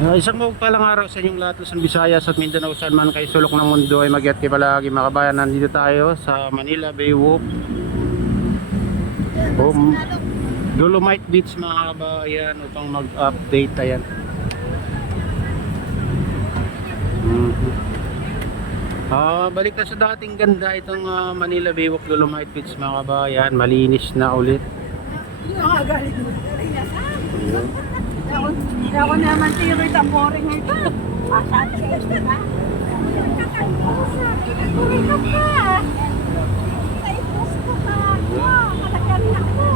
Isang mapagpalang araw sa inyong lahat, Luzon, Visayas at Mindanao, saan man kayo sulok ng mundo ay mag-iat kayo palagi mga kabayan. Nandito tayo sa Manila Bay Walk, Dolomite Beach mga kabayan, upang mag-update. Ayan. Balik na sa dating ganda itong Manila Bay Walk, Dolomite Beach mga kabayan. Malinis na ulit. Ako naman tiroy sa boring ito. Asat siya na. Tuloy ka pa. Ay, gusto ka. Malagyan ako.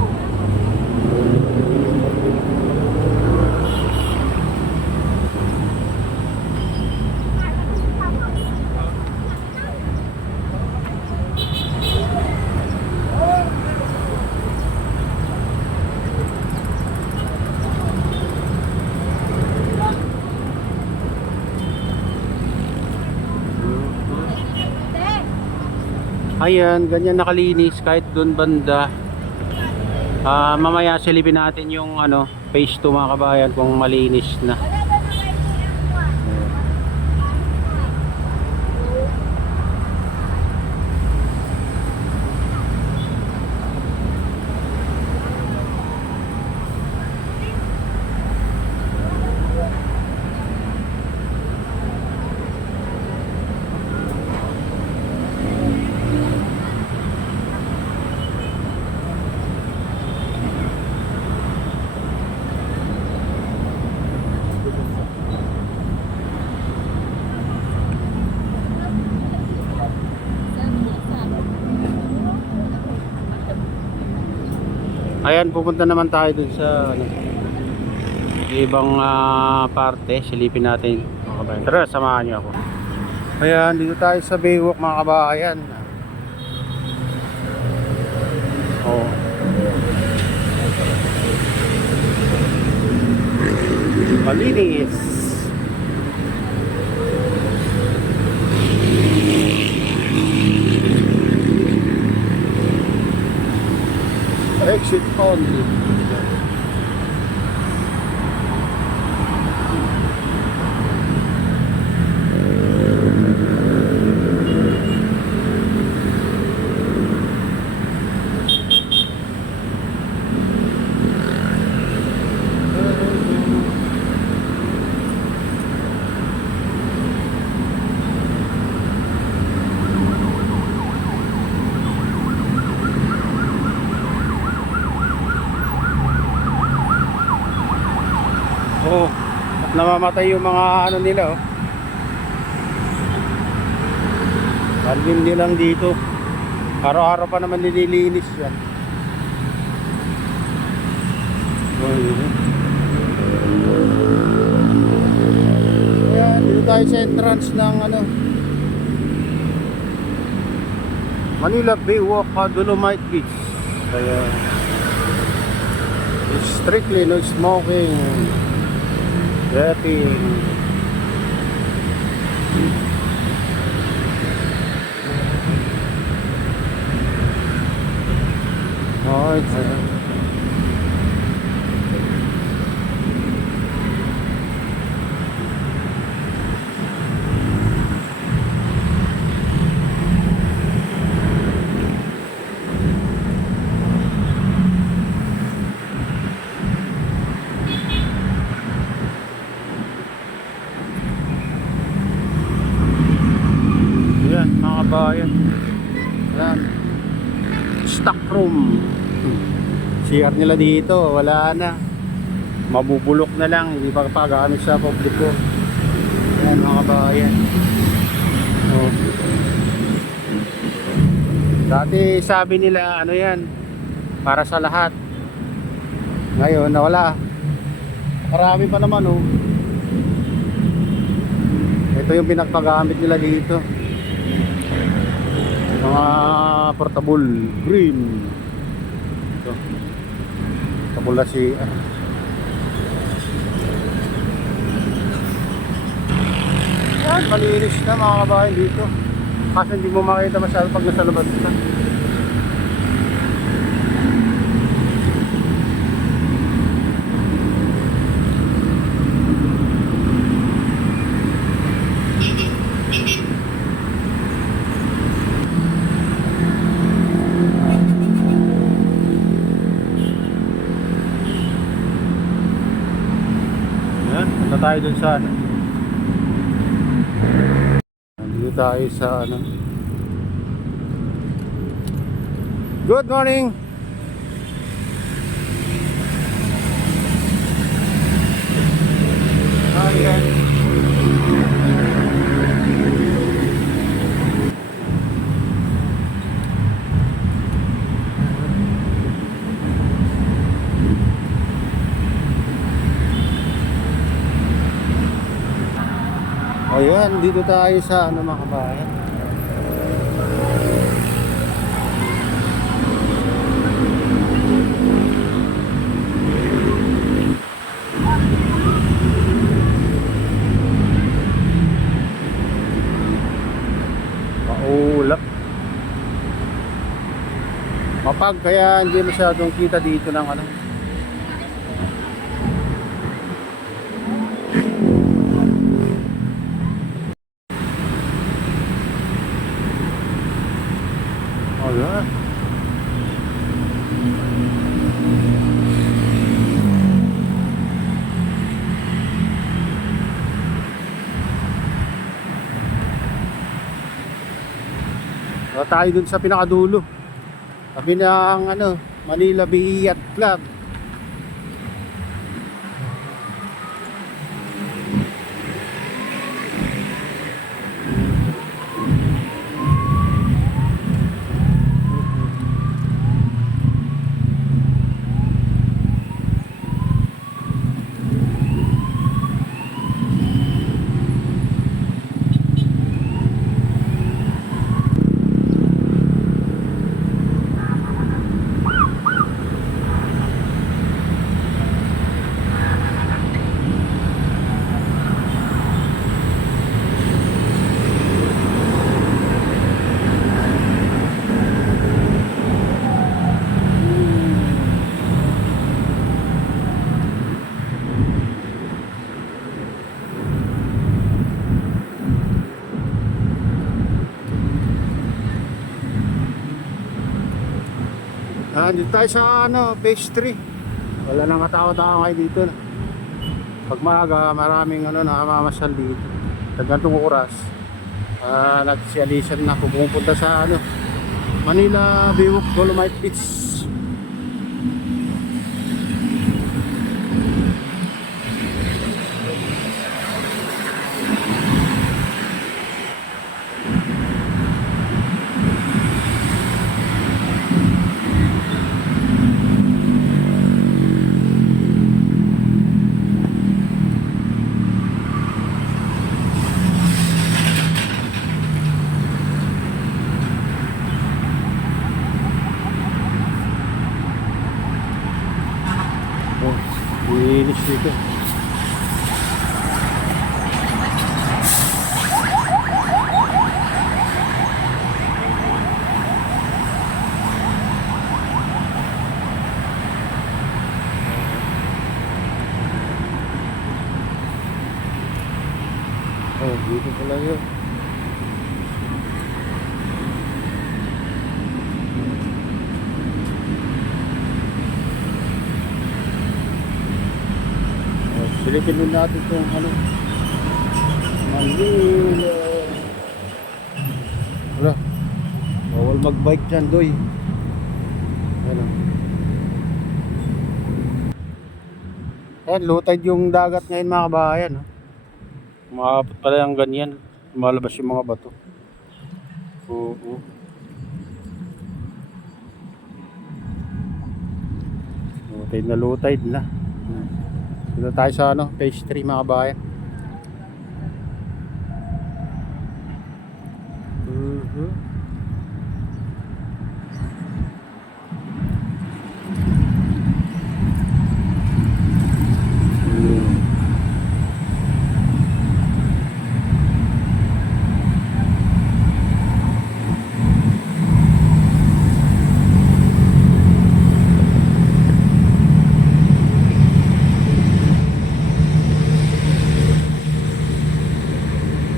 Ayan, ganyan nakalinis kahit doon banda. Mamaya silipin natin yung phase 2 mga kabayan kung malinis na. Ayan, pupunta naman tayo dun sa ibang parte. Silipin natin mga kabayan. Tara, samahan nyo ako. Ayan, dito tayo sa Bay Walk mga kabayan. Oh. Malinis. Exit only. Oh, at namamatay yung mga nila oh. Alvin lang dito. Araw-araw pa naman nililinis yan. Ayan, dito tayo sa entrance ng Manila Bay Walk, Dolomite Beach. Kaya strictly no smoking. Dating mga kabayan. Yan. Stock room. CR nila dito, wala na. Mabubulok na lang, hindi pa pagamit sa publiko. Yan mga kabayan. Oh. Dati sabi nila yan, para sa lahat. Ngayon nawala. Marami pa naman oh. Ito yung pinagpagamit nila dito. Mga portable green. Ito. Portable na si yan, malinis na mga kabayan dito. Kasi hindi mo makita masyado pag nasa labas ka. Ayan, punta tayo dun sa ano. Nandito tayo sa ano. Good morning! Ayan. Ayan, dito tayo sa ano mga kabayan. Maulap. Mapag kaya hindi masyadong kita dito ng ano. Ayan. Tayo dun sa pinakadulo. Sabi ng ano, Manila Bay Yacht Club. Dito tayo sa ano, phase 3. Wala nang katawa-tawa kayo dito. Pag maaga, maraming ano, nakamamasal dito. Tagantong oras. Nagsialisan na pupunta sa ano, Manila Biwok Dolomite Beach. Linis dito. Oh, dito pala yun. Silipin nun natin itong ano, Manila. Wala, bawal magbike dyan, doy. Ayan. Ayan, low tide yung dagat ngayon mga kabayan. Umabot pala yung ganyan, lumalabas yung mga bato. Oo. Low tide na. Dito tayo sa ano, phase 3 mga kabayan.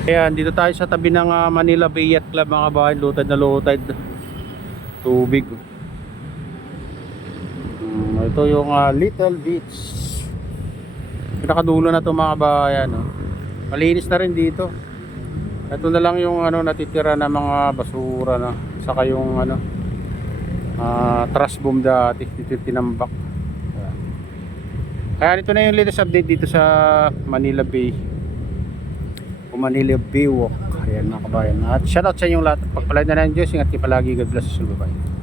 Ayan, dito tayo sa tabi ng Manila Bay Yacht Club mga kabayan. Low tide na low tide. Tubig. Ito yung Little Beach. pinakadulo na to mga kabayan, no? Malinis na rin dito. Ito na lang yung ano natitira na mga basura na, saka yung ano trash boom dati dito tinambak. Kaya ito na yung latest update dito sa Manila Bay o Manila Bay Walk. Ayan mga kabayan. At shoutout sa inyong lahat. Pagpalain na ng Diyos. Ingat kayo palagi. God bless you. Bye bye.